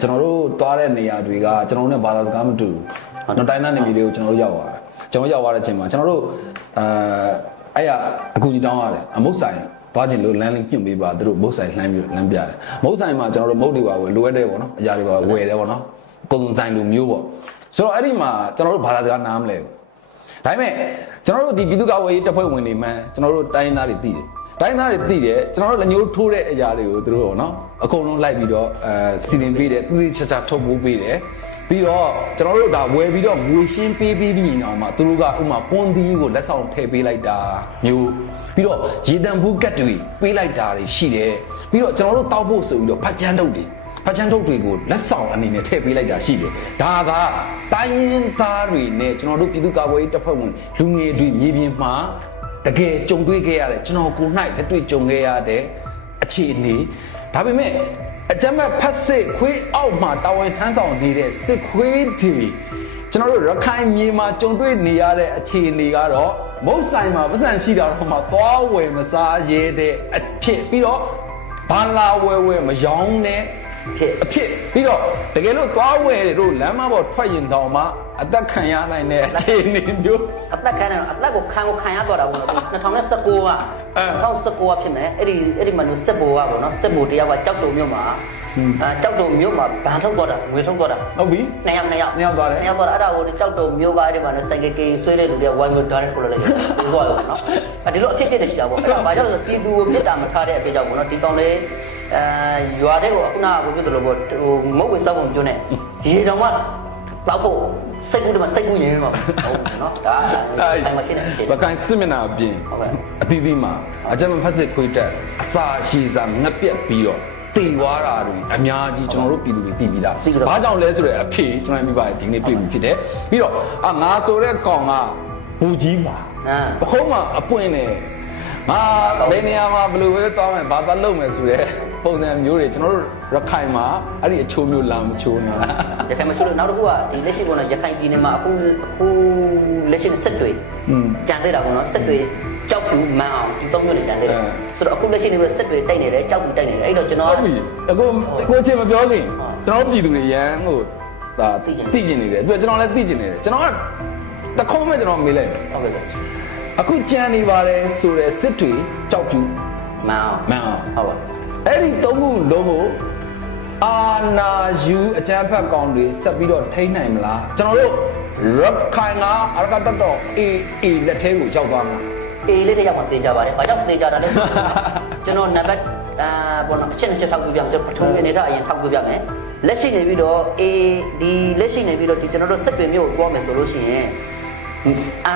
ကျွန်တော်တို့သွားတဲ့နေရာတွေကကျွန်တော်တို့နဲ့ဘာသာစကားမတူဘူးနောက်တိုင်းသားနေပြည်တော်ကိုကျွန်တော်တို့ရောက်သွားတယ်ကျွန်တော်ရောက်သွားတဲ့အချိန်မှာကျွန်တော်တို့အဲ့ရအခုကြီးတောင်းရတယ်အမုတ်ဆိုင်သွားခြင်းလို့လမ်းလေးညှို့ပေးပါသူတို့မုတ်ဆိုင်လှမ်းပြီးလမ်းပြတယ်မုတ်ဆိုင်မှာကျွန်တော်တို့မုတ်တွေပါဝယ်လိုအပ်တယ်ပေါ့နော်အရာတွေပါဝယ်တယ်ပေါ့နော်ကုန်စုံဆိုင်လိုမျိုးပေါ့ဆိုတော့အဲ့ဒီမှာကျွန်တော်တို့ဘာသာစကားနားမလဲဘူးဒါပေမဲ့ကျွန်တော်တို့ဒီပြည်သူ့ကာကွယ်ရေးတပ်ဖွဲ့ဝင်တွေမှန်ကျွန်တော်တို့တိုင်းသားတွေသိတယ်တိုင်းသားတွေသိတယ်ကျွန်တော်တို့လက်ညှိုးထိုးတဲ့အရာတွေကိုသူတို့ပေါ့နော်အကုန်လုံးလိုက်ပြီးတော့စီစဉ်ပေးတယ်သူတို့ချာချာထုတ်ပိုးပေးတယ်ပြီးတော့ကျွန်တော်တို့ဒါဝယ်ပြီးတော့ငွေရှင်းပေးပြီးရင်တော့မှသူတို့ကဥမာပွန်သီးကိုလက်ဆောင်ထည့်ပေးလိုက်တာမျိုးပြီးတော့ရေတံဘူးကတ်တွေပေးလိုက်တာတွေရှိတယ်ပြီးတော့ကျွန်တော်တို့တောက်ဖို့ဆိုပြီးတော့ဖတ်ကြမ်းထုတ်တယ် ဖတ်ချန်းထုတ်တွေကိုလက်ဆောင်အနေနဲ့ထည့်ပေးလိုက်တာရှိတယ်ဒါကတိုင်းရင်းသားတွေနဲ့ကျွန်တော်တို့ပြည်သူ့ကာကွယ်ရေးတပ်ဖွဲ့ဝင်လူငယ်တွေမြေပြင်မှာတကယ်ကြုံတွေ့ခဲ့ရတယ်ကျွန်တော်ကိုယ်၌လက်တွေ့ကြုံခဲ့ရတဲ့အခြေအနေဒါပေမဲ့အကြမ်းမဲ့ဖတ်စစ်ခွေးအောက်မှာတာဝန်ထမ်းဆောင်နေတဲ့စစ်ခွေးတွေကျွန်တော်တို့ရခိုင်မြေမှာကြုံတွေ့နေရတဲ့အခြေအနေကတော့မုတ်ဆိုင်မှာပတ်စံရှိတာတော့မှသွားဝယ်မစားရဲတဲ့အဖြစ်ပြီးတော့ဘာလာဝယ်မယောင်းတဲ့အဖြစ်ပြီးတော့တကယ်လို့သွားဝယ်တို့လမ်းမပေါ်ထွက်ရင်တောင်မှအသက်ခံရနိုင်တဲ့အခြေအနေမျိုးအသက်ခံတယ်အသက်ကိုခံရတော့တာပေါ့နော်2019က2019ကဖြစ်မယ်အဲ့ဒီမှာလို့စစ်ဘိုးကပေါ့နော်စစ်ဘိုးတယောက်ကကြောက်တုံမြို့မှာကြောက်တုံမြို့မှာဗန်ထုတ်တော့တာငွေထုတ်တော့တာဟုတ်ပြီ2ယောက်သွားတယ်2ယောက်သွားတာအဲ့ဒါကိုကြောက်တုံမြို့ကအဲ့ဒီမှာနဲ့စိုက်ကကေဆွဲတဲ့လူတွေကဝိုင်းလို့ဓာတ်ထုတ်လိုက်တယ်ပြီးသွားတယ်ပေါ့နော်ဒီလိုအဖြစ်ဖြစ်နေရှိတာပေါ့အဲ့ဒါဘာကြောင့်လဲဆိုပြည်သူကိုမြစ်တာမထားတဲ့အဖြစ်ကြောင့်ပေါ့နော်ဒီကောင်လေးရွာတဲ့ကိုအခုနကပြောသလိုပေါ့ဟိုမုတ်ဝင်စောက်ပုံကျွန်းနဲ့ရေတောင်မှတော့ဖို့စိတ်ကူးတယ်မှာစိတ်ကူးရင်းမှာဟုတ်နော်ဒါအဲ့မှာရှင်းနေရှင်းဘကန်စစ်မျက်နှာအပြင်ဟုတ်ကဲ့အသီးသီးမှာအကြမ်းဖက်စစ်ခွေးတက်အစာရှည်စာငပြက်ပြီးတော့တိမ်သွားတာတွေအများကြီးကျွန်တော်တို့ပြည်သူတွေသိပြီးသားဘာကြောင့်လဲဆိုတော့အဖေကျွန်တော်ပြပါတယ်ဒီနေ့တွေ့ပြီဖြစ်တယ်ပြီးတော့ငါဆိုတဲ့ကောင်ကဘူကြီးပါပခုံးမှာအပွင့်နေငါဘယ်နေရာမှာဘယ်လိုပဲသွားမယ်ဘာသာလုပ်မယ်ဆိုတဲ့ပုံစံမျိုးတွေကျွန်တော်တို့ရခိုင်မှာအဲ့ဒီအချိုးမျိုးလာမချိုးနေရခိုင်မှာချိုးလို့နောက်တစ်ခုကဒီလက်ရှိပေါ်မှာရခိုင်ပြည်နယ်မှာအခုလက်ရှိစစ်တွေကြံသေးတာပေါ့နော်စစ်တွေကြောက်ဖြူမန်းအောင်ဒီသုံးမျိုးနဲ့ကြံသေးတယ်ဆိုတော့အခုလက်ရှိနေပြီးစစ်တွေတိုက်နေတယ်ကြောက်ဖြူတိုက်နေတယ်အဲ့တော့ကျွန်တော်အခုအချင်းမပြောခင်ကျွန်တော်ပြည်သူတွေရန်ဟိုဒါသိကျင်နေတယ်ပြီးတော့ကျွန်တော်လည်းသိကျင်နေတယ်ကျွန်တော်ကတခုံးမဲ့ကျွန်တော်မေးလိုက်ဟုတ်ကဲ့အခုကြံနေပါတယ်ဆိုတဲ့စစ်တွေကြောက်ဖြူမန်းအောင်ဟုတ်ပါအဲ့ဒီသုံးခုလုံးကိုအာနာယူအကြမ်းဖက်ကောင်တွေဆက်ပြီးတော့ထိန်းနိုင်မလားကျွန်တော်တို့ရခိုင်ကအရကတတော်အေလက်ထဲကိုရောက်သွားမှာအေလေးတယောက်မှသေချာပါတယ်ဘာကြောင့်သေချာတာလဲကျွန်တော်နံပါတ်ဘောနော်အချက်ထောက်ပြပြမယ်ကျွန်တော်ပထမအနေနဲ့အရင်ထောက်ပြပြမယ်လက်ရှိနေပြီးတော့ဒီလက်ရှိနေပြီးတော့ဒီကျွန်တော်တို့စက်တွေမျိုးကိုတွားမယ်ဆိုလို့ရှိရင်အ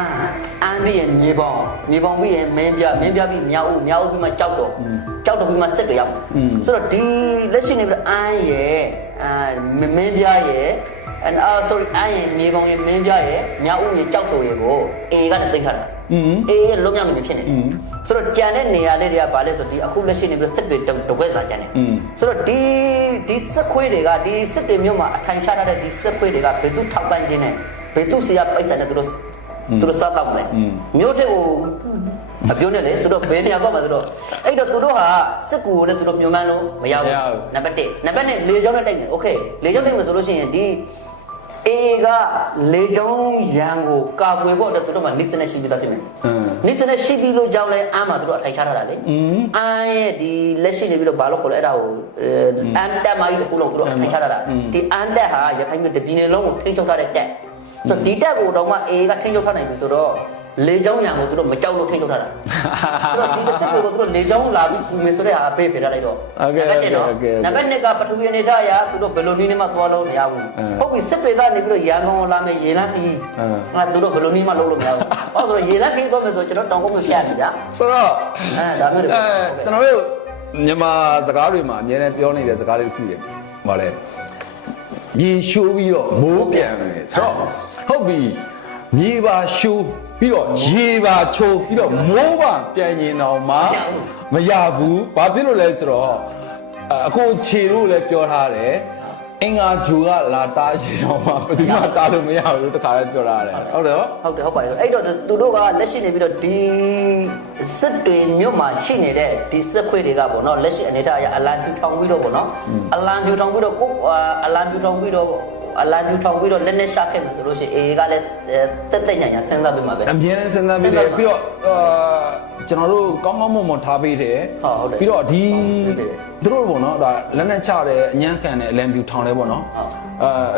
န်ပြီးရင်မြေပေါင်းပြီးရင်မင်းပြပြီးမြောက်ဦးပြီးမှကြောက်တော့ပြီးမှစစ်တွေရောက်ဆိုတော့ဒီလက်ရှိနေပြီးတော့အန်ရဲ့မင်းပြရဲ့sorry အန်ရဲ့မြေပေါင်းရဲ့မင်းပြရဲ့မြောက်ဦးရဲ့ကြောက်တော်ရဲ့ကိုအေကနဲ့သိမ်းထားတာအေးလုံးမြောက်နေဖြစ်နေတယ်ဆိုတော့ကြံတဲ့နေရာလေးတွေကဘာလဲဆိုဒီအခုလက်ရှိနေပြီးတော့စစ်တွေတကွက်စာကြံတယ်ဆိုတော့ဒီစစ်ခွေးတွေကဒီစစ်တွေမျိုးမှာအထိုင်ချထားတဲ့ဒီစစ်ခွေးတွေကဘယ်သူထောက်ပံ့ခြင်းနဲ့ဘယ်သူစီကပိုက်ဆံနဲ့သူတို့စားတော့မယ်မျိုးတဲ့ကိုအပြောနေလေသူတို့ဘယ်နေရာတော့မှာသူတို့အဲ့တော့သူတို့ဟာစစ်ကူကိုလည်းသူတို့မြုံမှန်းလို့မရဘူးနံပါတ်1နံပါတ်2လေကြောင်းနဲ့တိုက်တယ်โอเคလေကြောင်းတိုက်မယ်ဆိုလို့ရှိရင်ဒီအေကလေကြောင်းရန်ကိုကာကွယ်ဖို့အတွက်သူတို့မှာနိစ္စနဲ့ရှိပြီးသားဖြစ်မယ်နိစ္စနဲ့ရှိပြီးလို့ကြောင်းလဲအမ်းမှာသူတို့အထိုင်ချထားတာလေအမ်းရဲ့ဒီလက်ရှိနေပြီးတော့ဘာလို့ခေါ်လဲအဲ့ဒါကိုအမ်းတက်မှာကြီးတစ်ခုလုံးသူတို့အထိုင်ချထားတာဒီအမ်းတက်ဟာရခိုင်မြို့တပြည်နယ်လုံးကိုထိန်းချုပ်ထားတဲ့တက်ဆိုတော့ဒီတက်ကိုတော့မှအေကထိန်းချုပ်ထားနိုင်ပြီဆိုတော့လေကြောင်းရံကိုသူတို့မကြောက်လို့ထိန်းချုပ်ထားတာဆိုတော့ဒီတစ်စစ်ကိုသူတို့လေကြောင်းလာပြီးပူမယ်ဆိုတဲ့ဟာဘေးပြထားလိုက်တော့နံပါတ်1ကပထဝီအနေထားအရသူတို့ဘယ်လိုနည်းနဲ့မှသွားလို့မရဘူးဟုတ်ပြီစစ်တွေကနေပြီးတော့ရန်ကုန်လာမယ်ရေလန်းခီးသူတို့ဘယ်လိုနည်းမှလုပ်လို့မရဘူးဟုတ်ဆိုတော့ရေလန်းခီးသွားမယ်ဆိုကျွန်တော်တောင်ကုန်းကိုပြရတယ်ဗျာဆိုတော့ဒါမျိုးတွေကျွန်တော်တို့မြန်မာစကားတွေမှာအများနဲ့ပြောနေတဲ့စကားလေးတစ်ခုတွေဟောလဲမြေရှိုးပြီးတော့မိုးပြန်တယ်ဆိုတော့ဟုတ်ပြီမြေပါရှိုးပြီးတော့ရေပါချိုးပြီးတော့မိုးပါပြန်ရင်တော့မရဘူးဘာဖြစ်လို့လဲဆိုတော့အခုခြေလို့လည်းပြောထားတယ်အင်္ဂါဂျူကလာတားရှိတော့မှဘယ်သူမှတားလို့မရဘူးတခါလည်းပြောထားတယ်ဟုတ်တယ်ဟုတ်ပါတယ်အဲ့တော့သူတို့ကလက်ရှိနေပြီးတော့ဒီစစ်တွေမြို့မှာရှိနေတဲ့ဒီစစ်ခွေးတွေကပေါ့နော်လက်ရှိအနေထားအရအလံပြူထောင်ပြီးတော့ပေါ့နော်အလံပြူထောင်ပြီးတော့လက်နဲ့ရှာခဲ့တယ်ဆိုလို့ရှိရင်အေကလည်းတက်ညာစဉ်းစားပြီးမှာပဲအမြဲတမ်းစဉ်းစားပြီးတယ်ပြီးတော့ကျွန်တော်တို့ကောင်းမွန်ထားပေးတယ်ပြီးတော့ဒီသူတို့ပေါ့နော်ဒါလက်နဲ့ချတယ်အញ្ញမ်းခံတယ်အလံပြူထောင်တယ်ပေါ့နော်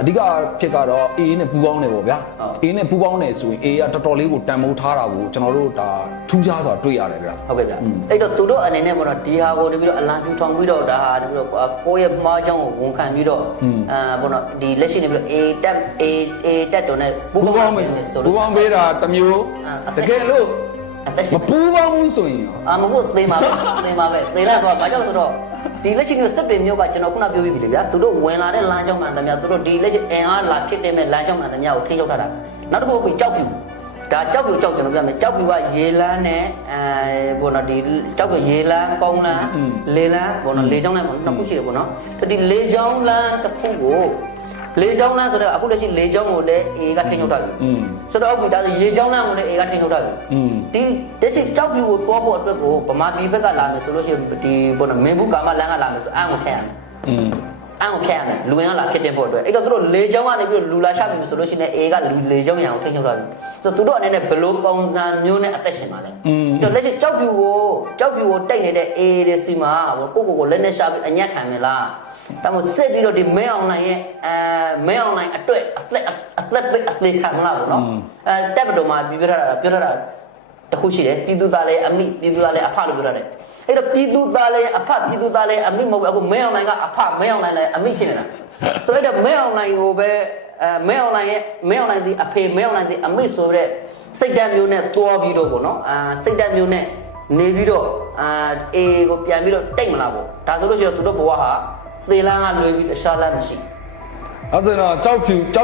အဓိကဖြစ်ကတော့အေးနဲ့ပူပေါင်းတယ်ပေါ့ဗျာအေးနဲ့ပူပေါင်းတယ်ဆိုရင်အေးကတော်တော်လေးကိုတန်မိုးထားတာကိုကျွန်တော်တို့ဒါထူးခြားစွာတွေ့ရတယ်ဗျာဟုတ်ကဲ့ဗျာအဲ့တော့သူတို့အနေနဲ့ပေါ့နော်ဒီဟာကိုတပြီးတော့အလံပြူထောင်ပြီးတော့ဒါဟာတပြီးတော့ကိုယ့်ရဲ့မှားကြောင်းကိုဝန်ခံပြီးတော့ပေါ့နော်ဒီလက်ရှိနေပြီးတော့အေတက်တော်နဲ့ပူပေါင်းပေးတာတစ်မျိုးတကယ်လို့မပူပေါင်းဘူးဆိုရင်မဟုတ်သေးပါပဲသေလိုက်တော့ဘာကြောင့်လဲဆိုတော့ဒီ ဒီလက်ရှိမျိုးစစ်တွေမျိုးကကျွန်တော်ခုနပြောပြီးပြီလေဗျာသူတို့ဝင်လာတဲ့လမ်းကြောင်းမှန်သမျှသူတို့ဒီလက်ရှိအင်အားလာဖြစ်တဲ့မဲ့လမ်းကြောင်းမှန်သမျှကိုထိန်းချုပ်ထားတာနောက်တစ်ခုကကြောက်ပြူဒါကြောက်ပြူကြောက်ကျွန်တော်ပြောမယ်ကြောက်ပြူကရေလန်းနဲ့ဘောနော်ဒီကြောက်ပြူရေလန်းကောင်းလန်းလေလန်းဘောနော်လေချောင်းလန်းဘောနှစ်ခုရှိတယ်ဘောနော်ဒီလေချောင်းလန်းတစ်ခုကိုလေချောင်းလန်းဆိုတော့အခုလက်ရှိလေချောင်းကိုလည်း A ကထိန်းချုပ်ထားပြီဆိုတော့အခုဒါဆိုရေချောင်းလန်းကိုလည်း A ကထိန်းချုပ်ထားပြီဒီတက်ရှိကြောက်ပြူကိုတွားဖို့အတွက်ကိုဗမာပြည်ဘက်ကလာမယ်ဆိုလို့ရှိရင်ဒီဘောနော်မင်းဘူးကာမလန်းကလာမယ်ဆိုအံကိုဖျက်ရမယ်အံကိုဖျက်ရမယ်လူဝင်ကလာဖြစ်တဲ့ဖို့အတွက်အဲ့တော့သူတို့လေချောင်းကနေပြီးလူလာချပြီဆိုလို့ရှိရင် A ကလေချောင်းရအောင်ထိန်းချုပ်ထားပြီဆိုတော့သူတို့အနေနဲ့ဘယ်လိုပုံစံမျိုးနဲ့အသက်ရှင်ပါလဲအဲ့တော့လက်ရှိကြောက်ပြူကိုတိုက်နေတဲ့ A တွေစီမှာကိုလက်နဲ့ရှာပြီးအညက်ခံမလားဒါမှစစ်ပြီးတော့ဒီမဲအောင်နိုင်ရဲ့မဲအောင်နိုင်အတွက်အသက်ခံမလားပေါ့နော်တက်ပတော်မှာပြောထားတာတခုရှိတယ်ပြည်သူသားလည်းအမိပြည်သူသားလည်းအဖလို့ပြောထားတယ်အဲ့တော့ပြည်သူသားလည်းအဖပြည်သူသားလည်းအမိမဟုတ်ဘူးအခုမဲအောင်နိုင်ကအဖမဲအောင်နိုင်လည်းအမိဖြစ်နေတာဆိုတော့မဲအောင်နိုင်ကိုပဲမဲအောင်နိုင်ဒီအဖေမဲအောင်နိုင်ဒီအမိဆိုတဲ့စိတ်ဓာတ်မျိုးနဲ့တွားပြီးတော့ပေါ့နော်စိတ်ဓာတ်မျိုးနဲ့နေပြီးတော့အေကိုပြန်ပြီးတော့တိတ်မလားပေါ့ဒါဆိုလို့ရှိရင်သူတို့ဘဝဟာသေလန်းကလွယ်ပြီးတခြားလမ်းမရှိအဲ့ဆိုတော့ကြော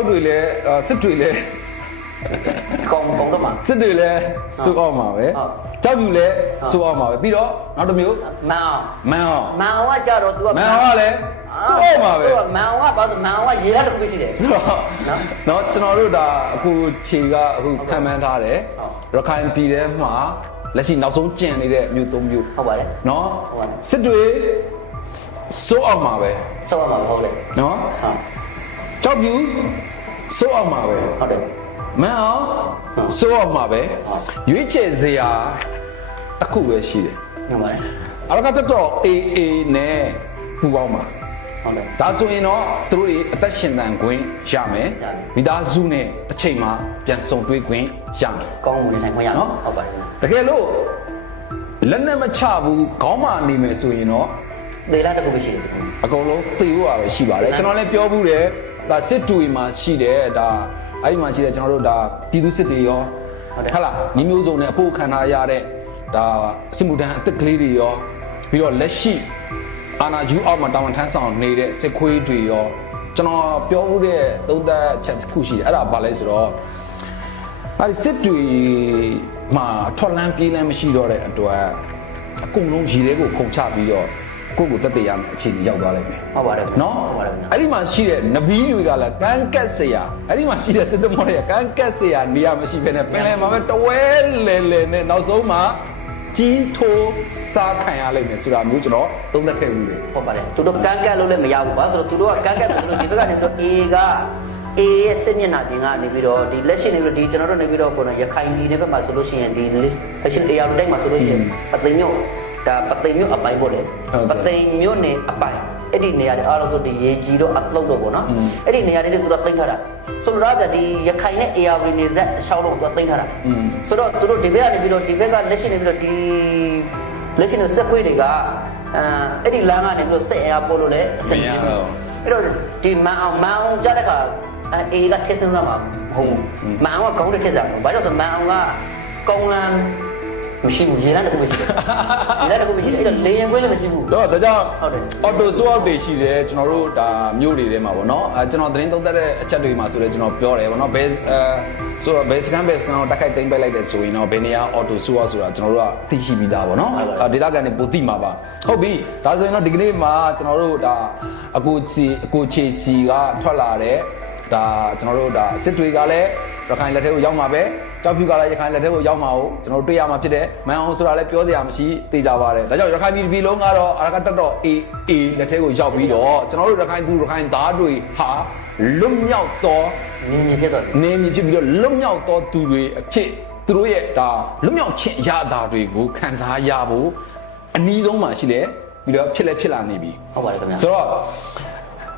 က်တွေလည်းစစ်တွေလည်းကောင်းတော့မှာစစ်တွေလည်းစိုးအောင်ပါပဲကြောက်ပြူလည်းစိုးအောင်ပါပဲပြီးတော့နောက်တစ်မျိုးမန်အောင်ကကြတော့ तू ကမန်အောင်ကလည်းစိုးအောင်ပါပဲမန်အောင်ကဘာလို့မန်အောင်ကရေရတစ်ခုရှိတယ်ဆိုတော့နော်ကျွန်တော်တို့ဒါအခုခြေကအခုခံမှန်းထားတယ်ရခိုင်ပြည်ထဲမှာလက်ရှိနောက်ဆုံးကျန်နေတဲ့မြို့၃မြို့ဟုတ်ပါတယ်နော်စစ်တွေစိုးအောင်ပါပဲစိုးအောင်ပါဟုတ်တယ်နော်ကြောက်ပြူစိုးအောင်ပါပဲဟုတ်တယ်မန်အောင်စိုးအောင်ပါပဲရွေးချယ်စရာအခုပဲရှိတယ်ဟုတ်ပါတယ်အရကတတော့ AA နဲ့ပူပေါင်းပါဟုတ်တယ်ဒါဆိုရင်တော့သူတို့တွေအသက်ရှင်သန်ခွင့်ရမယ်မိသားစုနဲ့တစ်ချိန်မှာပြန်ဆုံတွေ့ခွင့်ရမယ်ကောင်းဝင်နိုင်ခွင့်ရနော်ဟုတ်ပါတယ်တကယ်လို့လက်နဲ့မချဘူးခေါင်းမနေမယ်ဆိုရင်တော့သေလားတခုပဲရှိတယ်အကုန်လုံးသေဖို့ပဲရှိပါတယ်ကျွန်တော်လည်းပြောဘူးတယ်ဒါစစ်တူမှာရှိတယ်ဒါအဲ့ဒီမှာရှိတယ်ကျွန်တော်တို့ဒါပြည်သူစစ်တွေရောဟုတ်လားညီမျိုးစုံနဲ့အဖို့ခံထားရတဲ့ဒါစစ်မှုထမ်းအသက်ကလေးတွေရောပြီးတော့လက်ရှိအာဏာယူအောက်မှာတာဝန်ထမ်းဆောင်နေတဲ့စစ်ခွေးတွေရောကျွန်တော်ပြောမှုတဲ့သုံးသပ်ချက်တစ်ခုရှိတယ်အဲ့ဒါဘာလဲဆိုတော့အဲ့ဒီစစ်တွေမှာထွက်လန်းပြေးလန်းမရှိတော့တဲ့အတွက်အကုန်လုံးရည်တွေကိုခုန်ချပြီးတော့ကိုယ့်ကိုတက်တည်ရမယ်အခြေအနေရောက်သွားလိုက်ပြီဟုတ်ပါတယ်နော်ဟုတ်ပါတယ်အဲ့ဒီမှာရှိတဲ့နဗီးတွေကလည်းကန်းကက်စရာအဲ့ဒီမှာရှိတဲ့စစ်သမောတွေကန်းကက်စရာနေရာမရှိဘဲနဲ့ပင်လယ်မှာပဲတဝဲလဲနဲ့နောက်ဆုံးမှာကြီးထိုးစားခံရလိမ့်မယ်ဆိုတာမျိုးကျွန်တော်သုံးသပ်ခဲ့ဘူးလေဟုတ်ပါတယ်သူတို့ကန်းကက်လို့လည်းမရဘူးဘာလို့ဆိုတော့သူတို့ကကန်းကက်တယ်ဆိုတော့ဒီဘက်ကနေတော့ A က A ရဲ့စစ်မျက်နှာပြင်ကနေပြီးတော့ဒီလက်ရှိနေပြီးတော့ဒီကျွန်တော်တို့နေပြီးတော့ကိုယ်ရခိုင်ပြည်နယ်ဘက်မှာဆိုလို့ရှိရင်ဒီလက်ရှိ A ရောက်တဲ့မှာဆိုလို့ရှိရင်ပသိမ်မြို့ဒါပသိမ်မြို့အပိုင်းပေါ့လေပသိမ်မြို့နယ်အပိုင်းအဲ့ဒီနေရာတွေအားလုံးဆိုဒီရေကြီးတော့အလုပ်တော့ပေါ့နော်အဲ့ဒီနေရာတွေသူတို့သိမ်းထားတာဆိုတော့ဒါဒီရခိုင်နဲ့ AR နေဆက်အရှောက်တော့သူသိမ်းထားတာဆိုတော့သူတို့ဒီဘက်ကနေပြီးတော့ဒီဘက်ကလက်ရှိနေပြီးတော့ဒီလက်ရှိနေစက်ခွေးတွေကအဲ့ဒီလမ်းကနေပြီးတော့စက် AR ပို့လို့လည်းအဆင်ပြေဘူးအဲ့တော့ဒီမန်အောင်ကြတဲ့ခါအေးကထက်စင်းသားမှာမဟုတ်ဘူးမန်အောင်ကခေါင်းနဲ့ထက်စားမှာဘာလို့လဲမန်အောင်ကကုန်းလမ်းမရှိဘူးရေလမ်းတစ်ခုမရှိဘူးရေလမ်းတစ်ခုမရှိဘူးအဲ့တော့လေရင်ခွဲလည်းမရှိဘူးတော့ဒါကြောင့်အော်တိုဆိုအောက်တွေရှိတယ်ကျွန်တော်တို့ဒါမြို့တွေထဲမှာပေါ့နော်ကျွန်တော်သတင်းသုံးသပ်တဲ့အချက်တွေမှာဆိုလဲကျွန်တော်ပြောတယ်ပေါ့နော်ဘယ်ဆိုတော့ base scan ကိုတက်ခိုက်သိမ်းပိုက်လိုက်တယ်ဆိုရင်တော့ဘယ်နေရာအော်တိုဆိုအောက်ဆိုတာကျွန်တော်တို့ကသိရှိပြီးသားပေါ့နော်ဒေတာကန်တွေပိုသိမှာပါဟုတ်ပြီဒါဆိုရင်တော့ဒီကနေ့မှာကျွန်တော်တို့ဒါအကိုချေစီကထွက်လာတဲ့ဒါကျွန်တော်တို့ဒါစစ်တွေကလည်းရခိုင်လက်ထဲကိုရောက်မှာပဲကြောက်ဖြူကလည်းရခိုင်လက်ထဲကိုရောက်မှာကိုကျွန်တော်တွေ့ရမှာဖြစ်တယ်မန်အောင်ဆိုတာလည်းပြောစရာမရှိသိကြပါတယ်ဒါကြောင့်ရခိုင်ပြည်လုံးကတော့အရကတက်တော့ AA လက်ထဲကိုရောက်ပြီးတော့ကျွန်တော်တို့ရခိုင်သားတွေဟာလွတ်မြောက်တော့နေမြဖြစ်ပြီးတော့လွတ်မြောက်တော့သူတွေအဖြစ်သူတို့ရဲ့ဒါလွတ်မြောက်ခြင်းရတာတွေကိုခံစားရဖို့အနည်းဆုံးမှရှိတယ်ပြီးတော့ဖြစ်လာနေပြီဟုတ်ပါတယ်ခင်ဗျာဆိုတော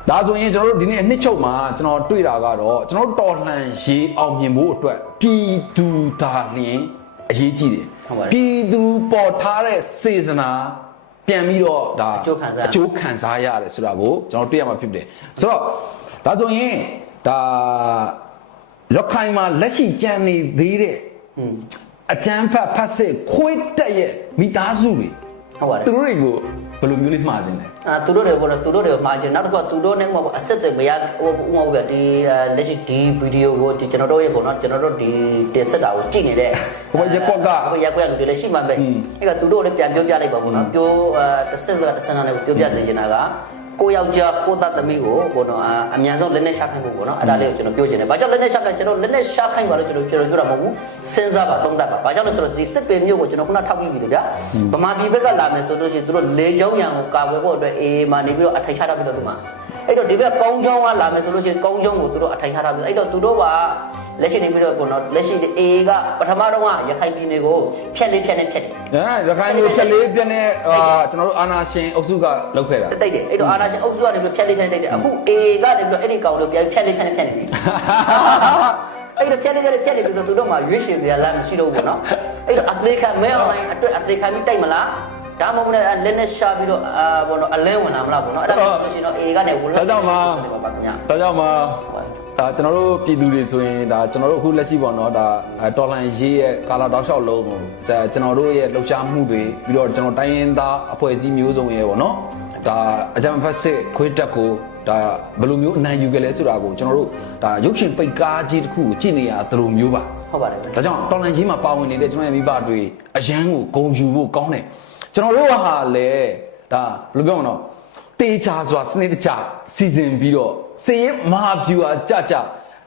့ဒါဆိုရင်ကျွန်တော်တို့ဒီနေ့အနှစ်ချုပ်မှာကျွန်တော်တွေ့တာကတော့ကျွန်တော်တို့တော်လှန်ရေးအောင်မြင်ဖို့အတွက်ပြည်သူသားလင်းအရေးကြီးတယ်ပြည်သူပေါ်ထားတဲ့စေတနာပြန်ပြီးတော့ဒါအကျိုးခံစားရတယ်ဆိုတာကိုကျွန်တော်တွေ့ရမှာဖြစ်တယ်ဆိုတော့ဒါဆိုရင်ဒါရခိုင်မှာလက်ရှိကြံနေသေးတဲ့အကြမ်းဖက်စစ်ခွေးတက်ရဲ့မိသားစုတွေ ဟုတ်ပါတယ် သူတို့တွေကိုဘယ်လိုမျိုးလေးမှားခြင်းလဲ သူတို့တွေပေါ့နော်သူတို့တွေမှားချင်နောက်တစ်ခုကသူတို့နဲ့ဟိုအဆက်တွေမရဟိုဥပမာဒီလက်ရှိဒီဗီဒီယိုကိုဒီကျွန်တော်တို့ရဲ့ပေါ့နော်ကျွန်တော်တို့ဒီတင်ဆက်တာကိုကြည့်နေတဲ့ ဟိုရက်ကွက်က ဟိုရက်ကွက်လူတွေလည်းရှိမှပဲအဲ့ကသူတို့လည်းပြန်ပြောပြလိုက်ပါပေါ့နော်ပြောတစ်ဆက်ကတစ်ဆက်ကလည်းပြောပြစေချင်တာကကိုယောက်ျားကိုသားသမီးကိုပေါ့နော်အမြန်ဆုံးလက်နဲ့ရှာခိုင်းဖို့ပေါ့နော်အဲ့ဒါလေးကိုကျွန်တော်ပြောချင်တယ်။ဘာကြောင့်လက်နဲ့ရှာခိုင်းကျွန်တော်လက်နဲ့ရှာခိုင်းပါလို့ကျွန်တော်ပြောတာမဟုတ်ဘူး။စဉ်းစားပါသုံးသပ်ပါ။ဘာကြောင့်လဲဆိုတော့ဒီစစ်ပေမျိုးကိုကျွန်တော်ခုနထောက်ပြီးပြီလေဗျာ။ဗမာပြည်ဘက်ကလာမယ်ဆိုလို့ရှိရင်သူတို့လေကြောင်းရံကိုကာကွယ်ဖို့အတွက်အေးမာနေပြီးတော့အထိုင်ချထားပြီးတော့သူမှာအဲ့တော့ဒီဘက်ကောင်းချောင်းကလာမယ်ဆိုလို့ရှိရင်ကောင်းချောင်းကိုသူတို့အထိုင်ချထားပြီးအဲ့တော့သူတို့ကလက်ရှိနေပြီးတော့ပေါ့နော်လက်ရှိအေးကပထမတော့ကရခိုင်ပြည်နယ်ကိုဖြက်လေးဖြက်နေဖြက်တယ်။ရခိုင်မျိုးဖြက်လေးပြက်နဲ့ကျွန်တော်တို့အာနာရှင်အုပ်စုကလောက်ခဲ့တာ တိတ်တယ်အဲ့တော့အာနာရှင်အုပ်စုကနေပြီးဖြက်လေးဖြက်တိတ်တယ်အခုအေကနေပြီးတော့အဲ့ဒီကောင်တို့ပြန်ဖြက်လေးဖြက်နေဖြက်နေတယ်အဲ့တော့ဖြက်လေးဖြက်နေပြီးဆိုသူတို့မှရွေးရှင်စရာလမ်းမရှိတော့ဘူးနော်အဲ့တော့အသေးခံမဲအွန်လိုင်းအတွက်အသေးခံပြီးတိုက်မလားဒါမှမဟုတ်လည်းနဲ့ရှာပြီးတော့ဘောနော်အလဲဝင်လာမလားဘောနော်အဲ့ဒါဆိုလို့ရှိရင်တော့အေကနေဝင်လာ ဒါကြောင့်မှဒါကျွန်တော်တို့ပြည်သူတွေဆိုရင်ဒါကျွန်တော်တို့အခုလက်ရှိပေါ့နော်ဒါတော်လိုင်းရေးရဲ့ကာလာတောက်လျှောက်လုံးကိုကျွန်တော်တို့ရဲ့လှုပ်ရှားမှုတွေပြီးတော့ကျွန်တော်တိုင်းရင်းသားအဖွဲ့အစည်းမျိုးစုံရဲ့ပေါ့နော်ဒါအကြံဖတ်စစ်ခွေးတက်ကိုဒါဘယ်လိုမျိုးအနိုင်ယူခဲ့လဲဆိုတာကိုကျွန်တော်တို့ဒါရုပ်ရှင်ပိတ်ကားကြီးတစ်ခုကိုကြည့်နေရသလိုမျိုးပါ ဟုတ်ပါတယ် ဒါကြောင့်တော်လိုင်းရေးမှာပါဝင်နေတဲ့ကျွန်တော်ရဲ့မိဘတွေအရန်ကိုဂုဏ်ယူဖို့ကောင်းတယ်ကျွန်တော်တို့ဟာလေဒါဘယ်လိုပြောမလဲတေချာစွာစနစ်တကျစီစဉ်ပြီးတော့စေရင်မဟာဗျူဟာကြကြ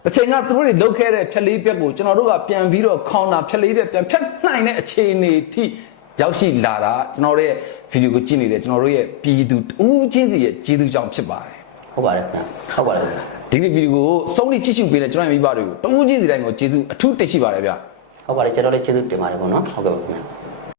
တစ်ချိန်ကသူတို့တွေလုတ်ခဲ့တဲ့ဖြက်လေးပြက်ကိုကျွန်တော်တို့ကပြန်ပြီးတော့ခေါင်းတာဖြက်လေးပြက်ပြန်ဖြတ်နိုင်တဲ့အခြေအနေထိရောက်ရှိလာတာကျွန်တော်တို့ရဲ့ဗီဒီယိုကိုကြည့်နေတဲ့ကျွန်တော်တို့ရဲ့ပြည်သူဦးချင်းစီရဲ့ကျေးဇူးကြောင့်ဖြစ်ပါတယ် ဟုတ်ပါတယ်ဟုတ်ပါတယ် ဒီနေ့ဗီဒီယိုကိုစုံးလိကြည့်ရှုပေးတဲ့ကျွန်တော်ရဲ့မိဘတွေကိုတဦးချင်းစီတိုင်းကိုကျေးဇူးအထူးတင်ရှိပါတယ်ဗျ ဟုတ်ပါတယ်ကျွန်တော်လည်းကျေးဇူးတင်ပါတယ်ပေါ့နော်ဟုတ်ကဲ့ပါခင်ဗျာ